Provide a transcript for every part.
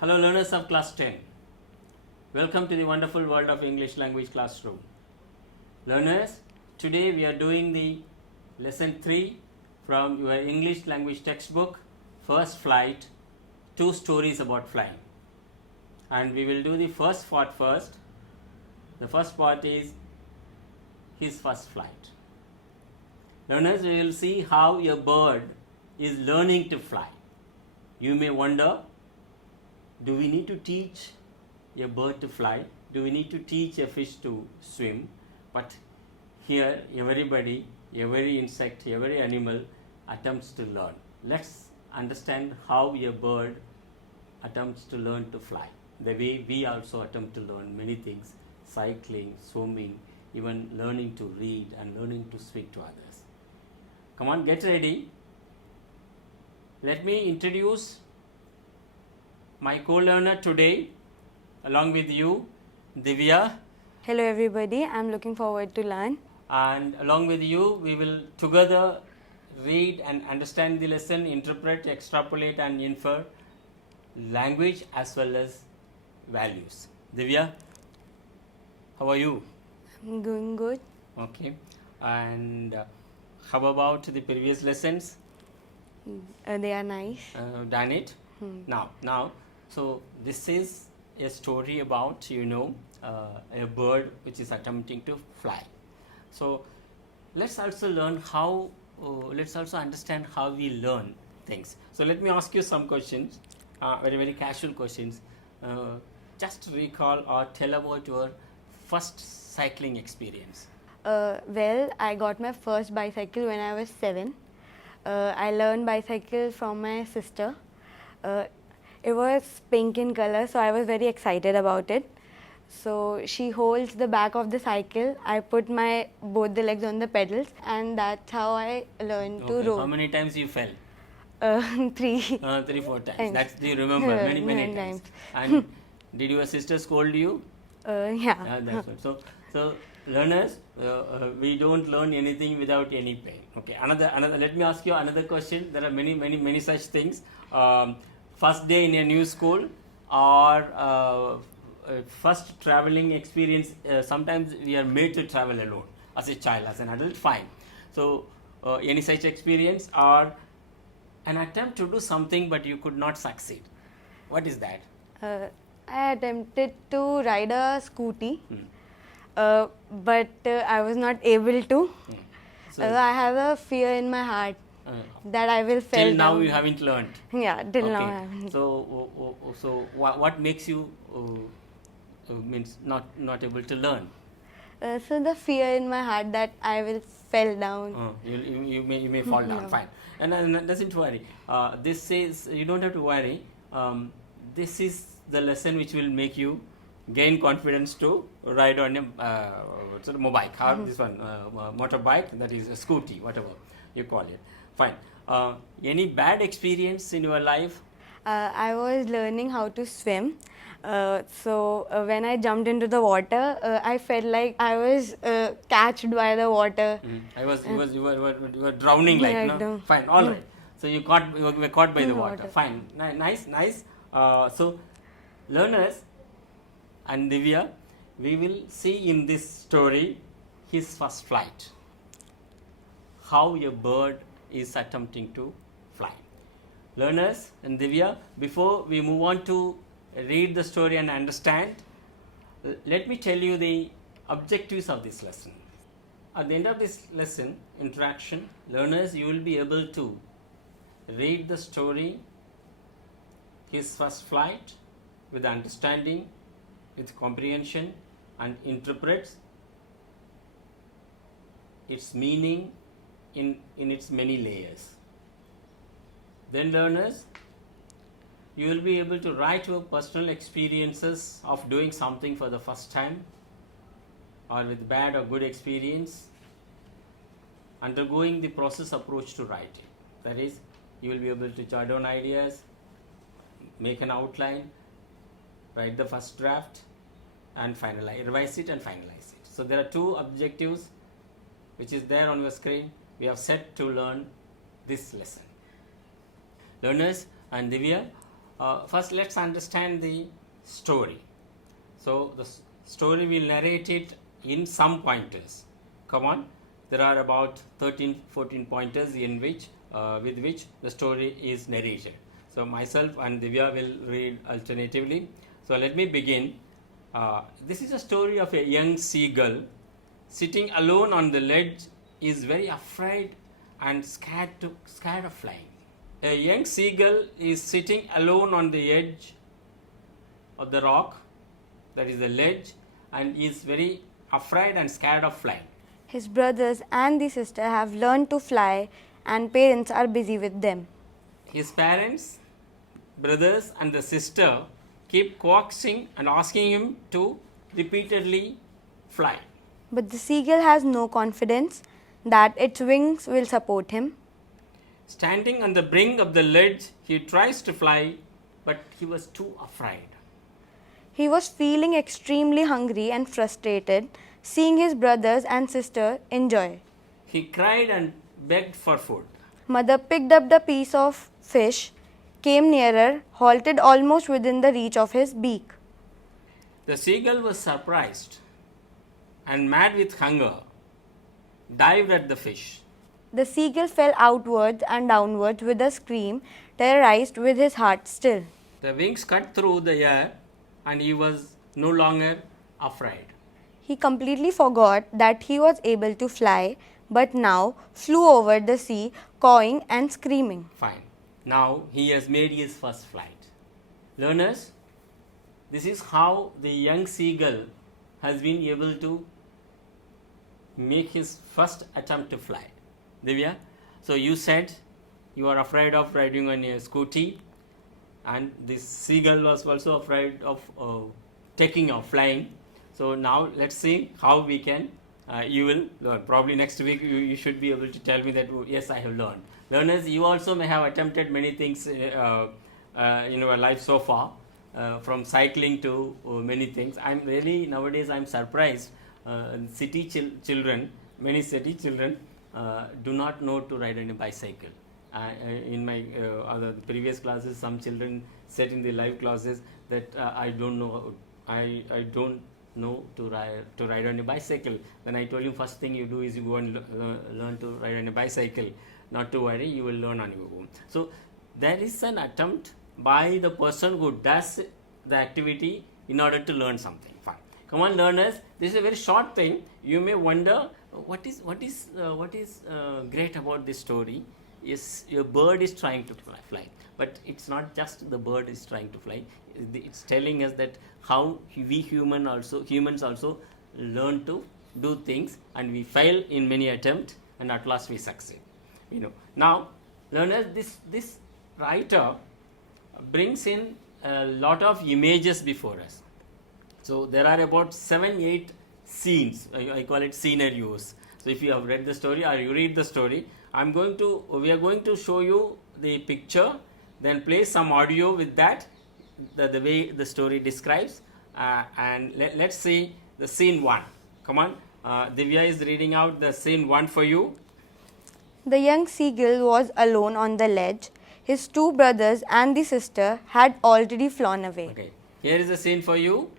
Hello learners of class 10. Welcome to the wonderful world of English language classroom. Learners, today we are doing the lesson 3 from your English language textbook, First Flight, 2 stories about flying. And we will do the first part first. The first part is his first flight. Learners, we will see how a bird is learning to fly. You may wonder, do we need to teach a bird to fly? Do we need to teach a fish to swim? But here everybody, every insect, every animal attempts to learn. Let's understand how a bird attempts to learn to fly. The way we also attempt to learn many things, cycling, swimming, even learning to read and learning to speak to others. Come on, get ready. Let me introduce my co-learner today, along with you, Divya, Hello everybody, I'm looking forward to learn. and along with you, we will together read and understand the lesson, interpret, extrapolate, and infer language as well as values. Divya, how are you? I'm doing good. Okay, and how about the previous lessons? They are nice. Done it. Now, so this is a story about a bird which is attempting to fly. So let's also learn how. Let's also understand how we learn things. So let me ask you some questions, very casual questions. Just recall or tell about your first cycling experience. Well, I got my first bicycle when I was 7. I learned bicycle from my sister. It was pink in color, so I was very excited about it. So she holds the back of the cycle. I put my both the legs on the pedals, and that's how I learned to Okay. row. How many times you fell? 3. 3-4 times. Times. That's do you remember many Many times. times. And did your sister scold you? Yeah. That's right. So learners, we don't learn anything without any pain. Okay. Another. Let me ask you another question. There are many such things. First day in a new school, or first traveling experience. Sometimes we are made to travel alone as a child, as an adult. Fine. So any such experience, or an attempt to do something but you could not succeed. What is that? I attempted to ride a scooty, but I was not able to. So I have a fear in my heart that I will fail till now down. you haven't learned. Yeah, till now I Okay. haven't. So what makes you means not able to learn? So the fear in my heart that I will fell down. You may fall down. No. Fine. And doesn't worry. This says you don't have to worry. This is the lesson which will make you gain confidence to ride on a sort of mobile car. This one motorbike, that is a scooty, whatever you call it. Fine. Any bad experience in your life? I was learning how to swim. So when I jumped into the water, I felt like I was catched by the water. You were drowning like, Yeah, no? no. Fine, all right. So you were caught by the water. Water. Fine, nice. So learners and Divya, we will see in this story his first flight. How a bird is attempting to fly. Learners and Divya, before we move on to read the story and understand, let me tell you the objectives of this lesson. At the end of this lesson, interaction, learners, you will be able to read the story, his first flight, with understanding, with comprehension, and interpret its meaning in its many layers. Then learners, you will be able to write your personal experiences of doing something for the first time, or with bad or good experience, undergoing the process approach to writing. That is, you will be able to jot down ideas, make an outline, write the first draft, and revise it and finalize it. So there are 2 objectives which is there on your screen. We have set to learn this lesson. Learners and Divya, First, let's understand the story. So, the story will narrate it in some pointers. Come on, there are about 13-14 pointers in which with which the story is narrated. So, myself and Divya will read alternatively. So, let me begin. This is a story of a young seagull sitting alone on the ledge, is very afraid and scared of flying. A young seagull is sitting alone on the edge of the rock, that is the ledge, and is very afraid and scared of flying. His brothers and the sister have learned to fly and parents are busy with them. His parents, brothers and the sister keep coaxing and asking him to repeatedly fly. But the seagull has no confidence that its wings will support him. Standing on the brink of the ledge, he tries to fly, but he was too afraid. He was feeling extremely hungry and frustrated, seeing his brothers and sister enjoy. He cried and begged for food. Mother picked up the piece of fish, came nearer, halted almost within the reach of his beak. The seagull was surprised and mad with hunger, dived at the fish. The seagull fell outwards and downwards with a scream, terrorized with his heart still. The wings cut through the air and he was no longer afraid. He completely forgot that he was able to fly, but now flew over the sea, cawing and screaming. Fine. Now he has made his first flight. Learners, this is how the young seagull has been able to make his first attempt to fly. Divya, so you said you are afraid of riding on a scooty, and this seagull was also afraid of taking off, flying. So now let's see how we can, you will learn. Probably next week you should be able to tell me that, yes, I have learned. Learners, you also may have attempted many things in your life so far, from cycling to many things. Nowadays I'm surprised, city children, many city children do not know to ride on a bicycle. In my other previous classes, some children said in the live classes that I don't know to ride on a bicycle. Then I told him, first thing you do is you go and learn to ride on a bicycle. Not to worry, you will learn on your own. So there is an attempt by the person who does the activity in order to learn something. Fine. Come on, learners. This is a very short thing. You may wonder what is great about this story. Is a bird is trying to fly, but it's not just the bird is trying to fly. It's telling us that how we humans also learn to do things, and we fail in many attempts, and at last we succeed. Now, learners, this writer brings in a lot of images before us. So there are about 7-8 scenes. I call it scenarios. So if you have read the story or you read the story, we are going to show you the picture, then play some audio with that, the way the story describes, and let's see the scene 1. Come on, Divya is reading out the scene 1 for you. The young seagull was alone on the ledge. His two brothers and the sister had already flown away. Okay, here is the scene for you.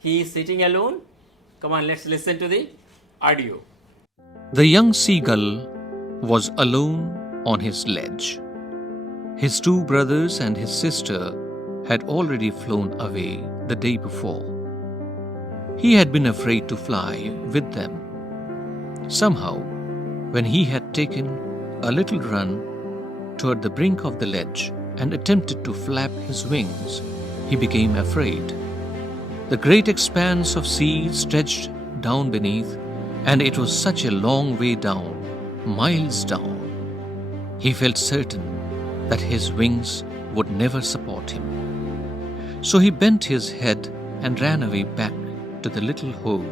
He is sitting alone. Come on, let's listen to the audio. The young seagull was alone on his ledge. His two brothers and his sister had already flown away the day before. He had been afraid to fly with them. Somehow, when he had taken a little run toward the brink of the ledge and attempted to flap his wings, he became afraid. The great expanse of sea stretched down beneath, and it was such a long way down, miles down. He felt certain that his wings would never support him. So he bent his head and ran away back to the little hole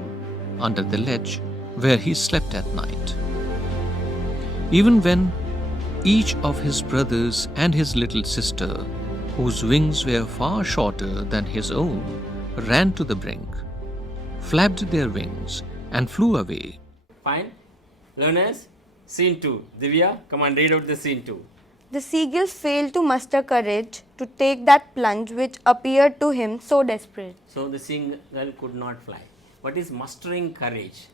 under the ledge where he slept at night. Even when each of his brothers and his little sister, whose wings were far shorter than his own, ran to the brink, flapped their wings and flew away. Fine. Learners, scene 2. Divya, come on, read out the scene 2. The seagull failed to muster courage to take that plunge which appeared to him so desperate. So the seagull could not fly. What is mustering courage?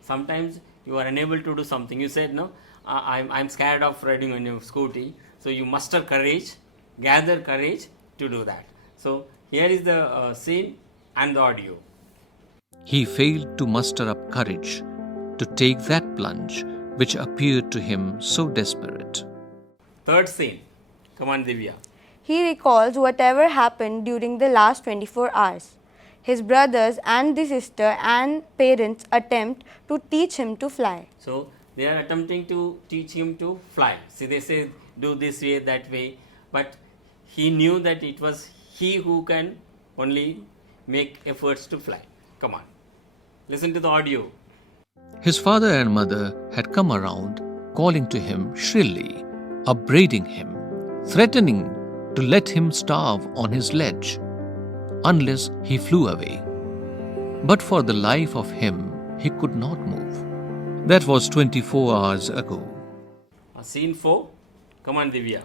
Sometimes you are unable to do something. You said, no, I'm scared of riding on your scooty. So you muster courage, gather courage to do that. So here is the scene and the audio. He failed to muster up courage to take that plunge which appeared to him so desperate. Third scene. Come on, Divya. He recalls whatever happened during the last 24 hours. His brothers and the sister and parents attempt to teach him to fly. So they are attempting to teach him to fly. See, they say do this way, that way, but he knew that it was he who can only make efforts to fly. Come on, listen to the audio. His father and mother had come around, calling to him shrilly, upbraiding him, threatening to let him starve on his ledge unless he flew away. But for the life of him, he could not move. That was 24 hours ago. Scene 4. Come on, Divya.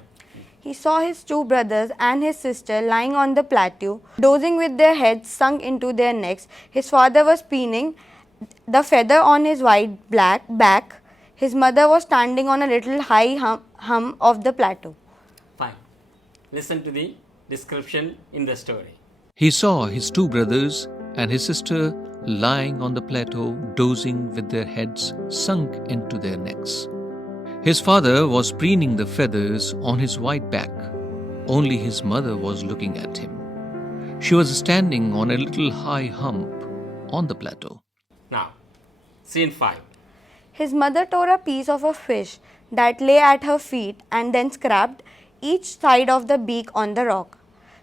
He saw his two brothers and his sister lying on the plateau, dozing with their heads sunk into their necks. His father was preening the feather on his white black back. His mother was standing on a little high hum of the plateau. Fine. Listen to the description in the story. He saw his two brothers and his sister lying on the plateau, dozing with their heads sunk into their necks. His father was preening the feathers on his white back. Only his mother was looking at him. She was standing on a little high hump on the plateau. Now, scene 5. His mother tore a piece of a fish that lay at her feet and then scraped each side of the beak on the rock.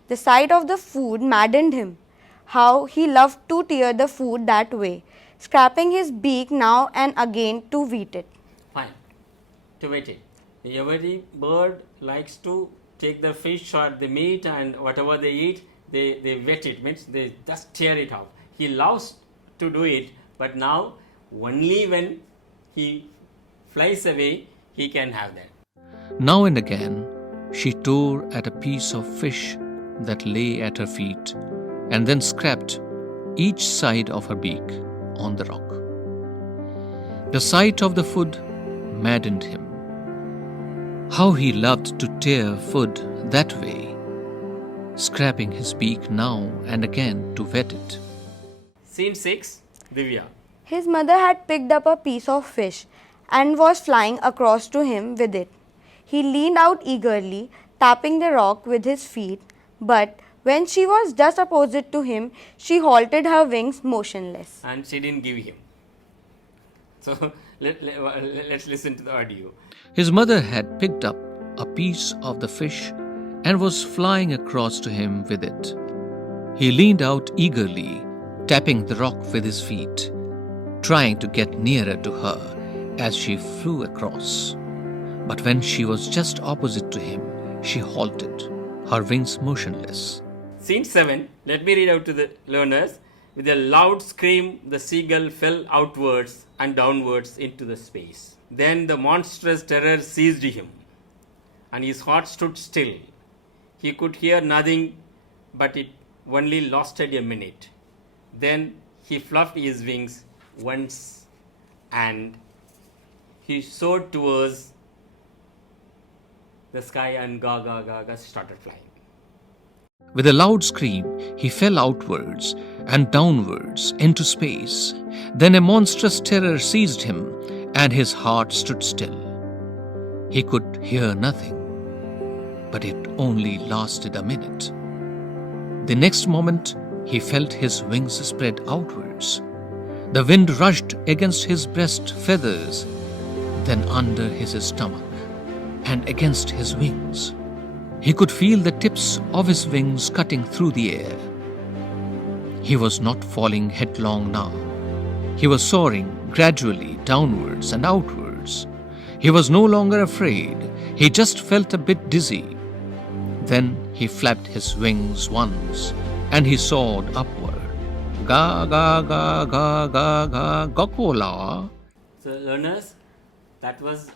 The sight of the food maddened him. How he loved to tear the food that way, scraping his beak now and again to eat it. Fine. To wet it. Every bird likes to take the fish or the meat and whatever they eat, they wet it, means they just tear it off. He loves to do it, but now only when he flies away, he can have that. Now and again, she tore at a piece of fish that lay at her feet and then scraped each side of her beak on the rock. The sight of the food maddened him. How he loved to tear food that way, scraping his beak now and again to wet it. Scene 6. Divya. His mother had picked up a piece of fish and was flying across to him with it. He leaned out eagerly, tapping the rock with his feet, but when she was just opposite to him, she halted her wings motionless. And she didn't give him. So let's listen to the audio. His mother had picked up a piece of the fish and was flying across to him with it. He leaned out eagerly, tapping the rock with his feet, trying to get nearer to her as she flew across. But when she was just opposite to him, she halted, her wings motionless. Scene 7. Let me read out to the learners. With a loud scream, the seagull fell outwards and downwards into the space. Then the monstrous terror seized him, and his heart stood still. He could hear nothing, but it only lasted a minute. Then he fluffed his wings once and he soared towards the sky and ga started flying. With a loud scream, he fell outwards and downwards into space. Then a monstrous terror seized him, and his heart stood still. He could hear nothing, but it only lasted a minute. The next moment, he felt his wings spread outwards. The wind rushed against his breast feathers, then under his stomach, and against his wings. He could feel the tips of his wings cutting through the air. He was not falling headlong now. He was soaring gradually downwards and outwards. He was no longer afraid. He just felt a bit dizzy. Then he flapped his wings once and he soared upward. Ga ga ga ga ga ga gakola. So learners, that was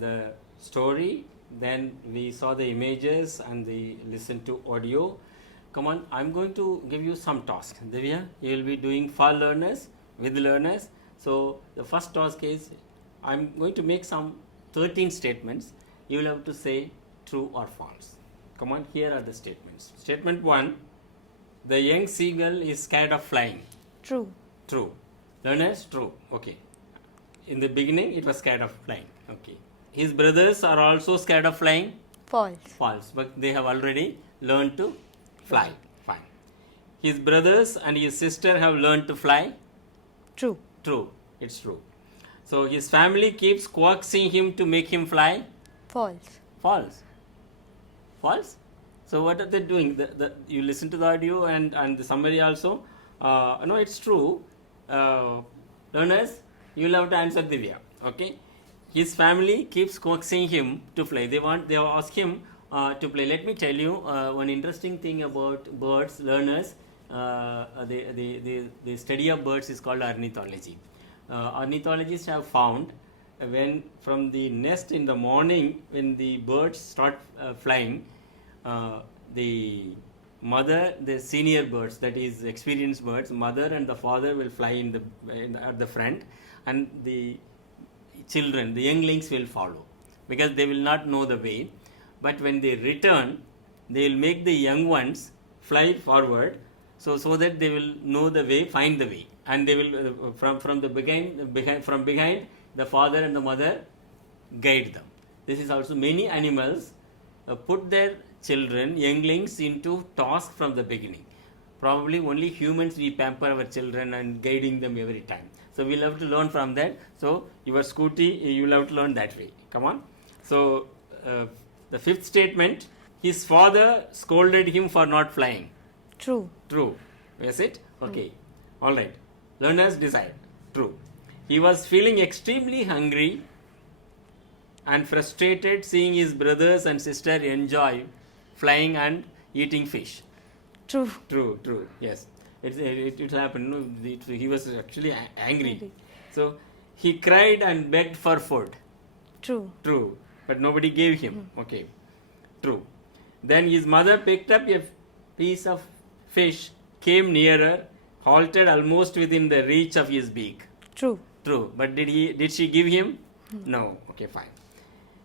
the story then we saw the images and we listened to audio. Come on, I'm going to give you some tasks. Divya, you will be doing for learners, with learners. So the first task is, I'm going to make some 13 statements. You will have to say true or false. Come on, here are the statements. Statement 1, the young seagull is scared of flying. True. True. Learners, true. Okay. In the beginning, it was scared of flying. Okay. His brothers are also scared of flying. False. False. But they have already learned to fly. Fine. His brothers and his sister have learned to fly. True. True. It's true. So his family keeps coaxing him to make him fly. False. False. False. So what are they doing? You listen to the audio and the summary also. No, it's true. Learners, you will have to answer Divya. Okay. His family keeps coaxing him to fly. They ask him to play. Let me tell you one interesting thing about birds. Learners, the study of birds is called ornithology. Ornithologists have found when from the nest in the morning, when the birds start flying, the mother, the senior birds, that is experienced birds, mother and the father will fly at the front, and the children, the younglings will follow, because they will not know the way. But when they return, they will make the young ones fly forward, so that they will know the way, find the way, and they will from behind the father and the mother guide them. This is also many animals put their children, younglings, into task from the beginning. Probably only humans, we pamper our children and guiding them every time. So we'll have to learn from that. So your scooty, you will have to learn that way. Come on. So the fifth statement, his father scolded him for not flying. True. True. Is it? Okay. All right. Learners decide. True. He was feeling extremely hungry and frustrated seeing his brothers and sister enjoy flying and eating fish. True. True, true. Yes. It happened. No, he was actually angry. So he cried and begged for food. True. True. But nobody gave him. Okay. True. Then his mother picked up a piece of fish, came nearer, halted almost within the reach of his beak. True. True. But did she give him? No. Okay, fine.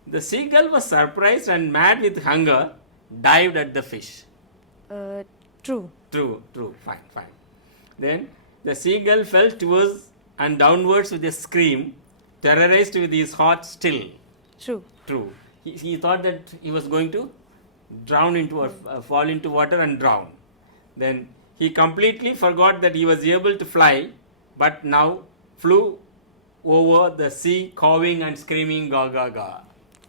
The seagull was surprised and mad with hunger, dived at the fish. True. True, true. Fine. Then the seagull fell towards and downwards with a scream, terrorized with his heart still. True. True. He thought that he was going to drown into or fall into water and drown. Then he completely forgot that he was able to fly, but now flew over the sea, cawing and screaming, ga ga ga.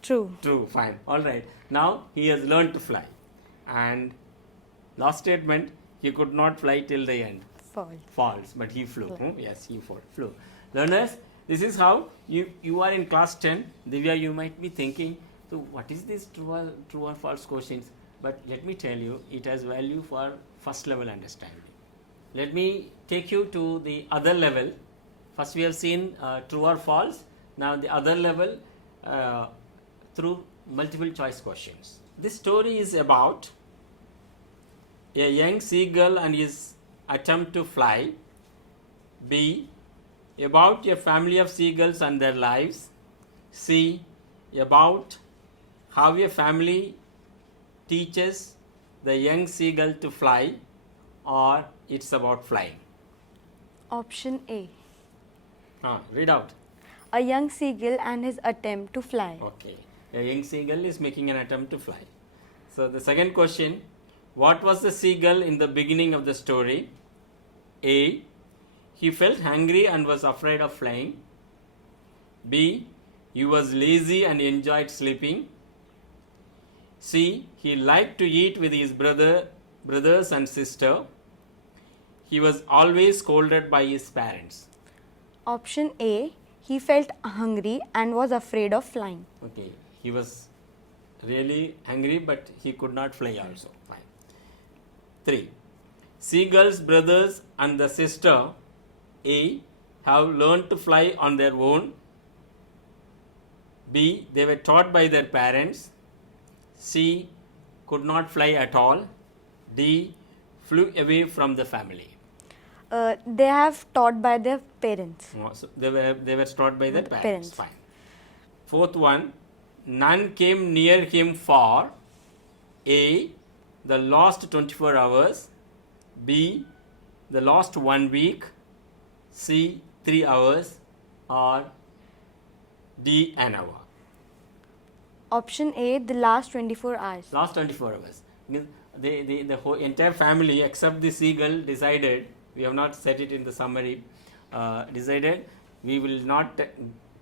True. True, fine. All right. Now he has learned to fly. And last statement, he could not fly till the end. False. False, but he flew. Yes, he flew. Learners, this is how you are in class 10. Divya, you might be thinking, so what is this true or false questions? But let me tell you, it has value for first level understanding. Let me take you to the other level. First we have seen true or false. Now the other level through multiple choice questions. This story is about a young seagull and his attempt to fly. B, about a family of seagulls and their lives. C, about how a family teaches the young seagull to fly, or it's about flying. Option A. Read out. A young seagull and his attempt to fly. Okay. A young seagull is making an attempt to fly. So the second question, what was the seagull in the beginning of the story? A, he felt hungry and was afraid of flying. B, he was lazy and enjoyed sleeping. C, he liked to eat with his brothers and sister. He was always scolded by his parents. Option A, he felt hungry and was afraid of flying. Okay, he was really hungry but he could not fly also. Fine. 3. Seagull's brothers and the sister A have learned to fly on their own. B, they were taught by their parents. C. Could not fly at all. D. Flew away from the family. They have taught by their parents. Oh, so they were taught by their parents. Parents. Fine. Fourth one, none came near him for A. the last 24 hours, B. the last 1 week, C. 3 hours, or D. an hour. Option A, the last 24 hours. Last 24 hours. Means the whole entire family except the seagull decided, we have not said it in the summary, decided we will not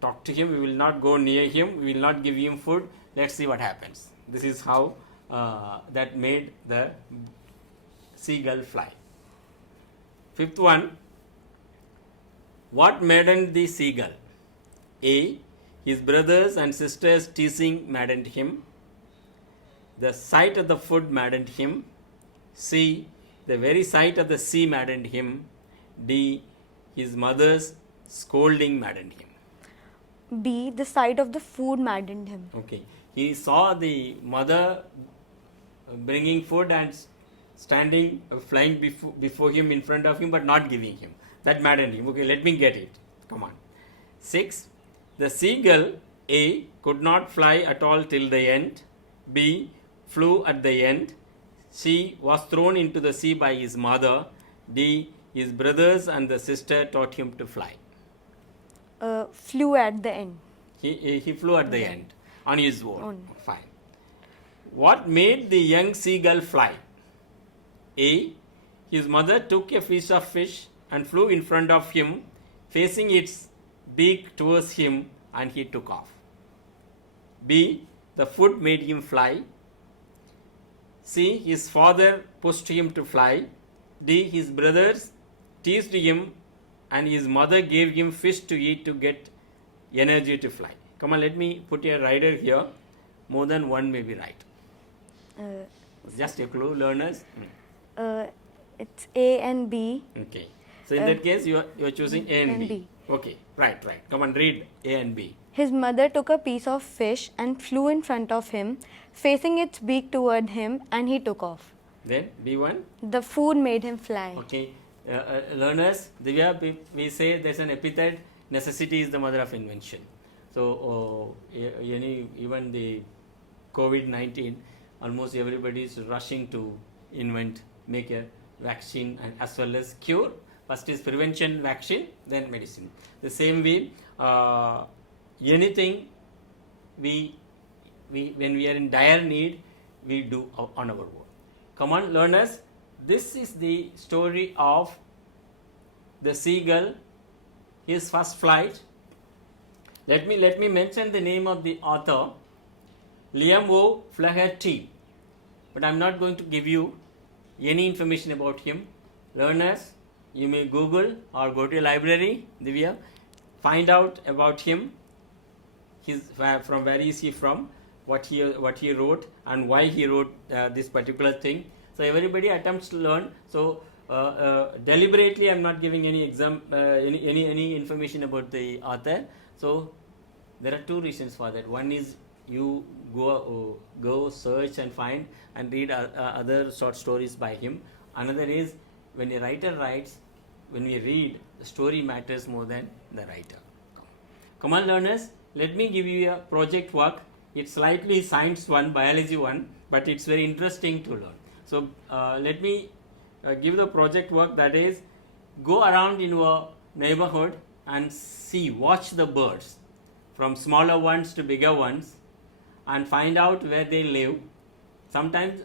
talk to him, we will not go near him, we will not give him food, let's see what happens. This is how that made the seagull fly. Fifth one, what maddened the seagull? A. His brothers and sisters teasing maddened him. The sight of the food maddened him. C. The very sight of the sea maddened him. D. His mother's scolding maddened him. B, the sight of the food maddened him. Okay. He saw the mother bringing food and standing, flying before him, in front of him, but not giving him. That maddened him. Okay, let me get it. Come on. 6. The seagull, A, could not fly at all till the end. B, flew at the end. C, was thrown into the sea by his mother. D, his brothers and the sister taught him to fly. Flew at the end. He flew at the end on his own. Fine. What made the young seagull fly? A, his mother took a piece of fish and flew in front of him, facing its beak towards him, and he took off. B, the food made him fly. C, his father pushed him to fly. D, his brothers teased him and his mother gave him fish to eat to get energy to fly. Come on, let me put a rider here. More than one may be right. Just a clue, learners. It's A and B. Okay. So in that case, you are choosing A and B. Okay, right. Come on, read A and B. His mother took a piece of fish and flew in front of him, facing its beak toward him, and he took off. Then B1. The food made him fly. Okay. Learners, Divya, we say there's an epithet, necessity is the mother of invention. So even the COVID-19, almost everybody is rushing to invent, make a vaccine and as well as cure. First is prevention, vaccine, then medicine. The same way, anything we when we are in dire need, we do on our own. Come on, learners. This is the story of the seagull, his first flight. Let me mention the name of the author, Liam O. Flaherty. But I am not going to give you any information about him. Learners, you may Google or go to a library, Divya, find out about him. From where is he from, what he wrote, and why he wrote this particular thing. So everybody attempts to learn. So deliberately, I am not giving any any information about the author. So there are two reasons for that. One is you go search and find and read other short stories by him. Another is when a writer writes, when we read, the story matters more than the writer. Come on, learners. Let me give you a project work. It's slightly science one, biology one, but it's very interesting to learn. So let me give the project work, that is, go around in your neighborhood and watch the birds from smaller ones to bigger ones and find out where they live. Sometimes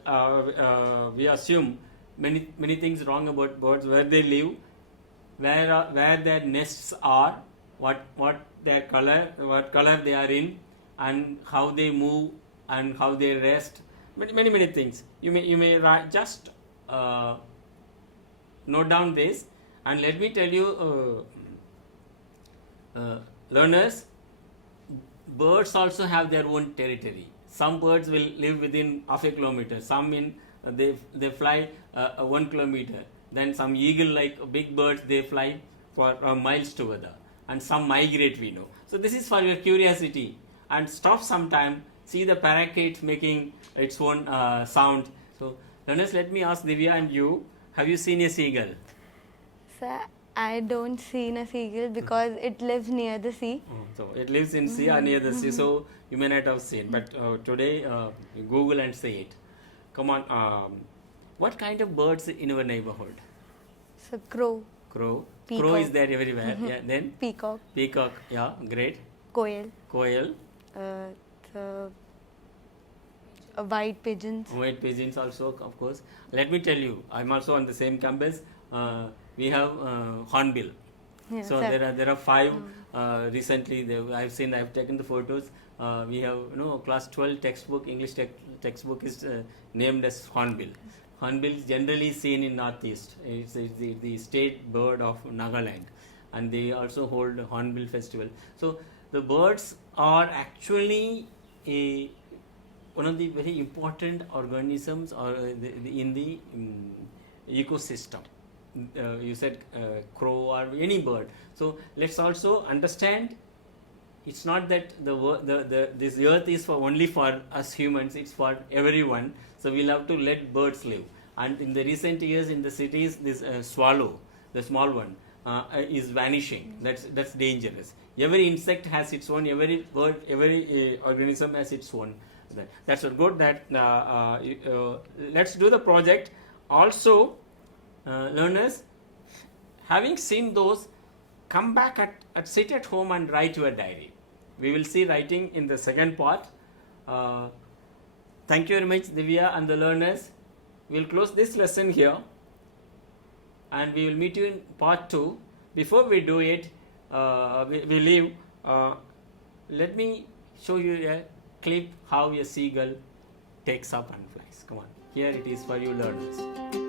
we assume many things wrong about birds, where they live, where their nests are, what their color, what color they are in, and how they move and how they rest. Many things. You may just note down this, and let me tell you, learners, birds also have their own territory. Some birds will live within half a kilometer. Some they fly 1 kilometer. Then some eagle, like big birds, they fly for miles together. And some migrate, we know. So this is for your curiosity. And stop sometime see the parakeet making its own sound. So learners, let me ask Divya and you, have you seen a seagull? Sir, I don't see a seagull because it lives near the sea. So it lives in sea or near the sea, so you may not have seen. But today, you Google and see it. Come on, what kind of birds in your neighborhood? So crow, Crow. Peacock. Crow is there everywhere. Yeah. Then peacock, peacock. Yeah, great. koel, Quail. the white pigeons. White pigeons also, of course. Let me tell you, I'm also on the same campus. We have hornbill. Yeah, So sir. there are 5 recently. I've taken the photos. We have class 12 textbook, English textbook is named as hornbill. Hornbill is generally seen in northeast. It's the state bird of Nagaland, and they also hold hornbill festival. So the birds are actually one of the very important organisms in the ecosystem. You said crow or any bird. So let's also understand. It's not that this earth is only for us humans. It's for everyone. So we'll have to let birds live. And in the recent years, in the cities, this swallow, the small one, is vanishing. That's dangerous. Every insect has its own. Every bird, every organism has its own. That's good. That let's do the project. Also, learners, having seen those, come back sit at home and write your diary. We will see writing in the second part. Thank you very much, Divya and the learners. We will close this lesson here, and we will meet you in part 2. Before we do it, we leave. Let me show you a clip how a seagull takes up and flies. Come on, here it is for you learners.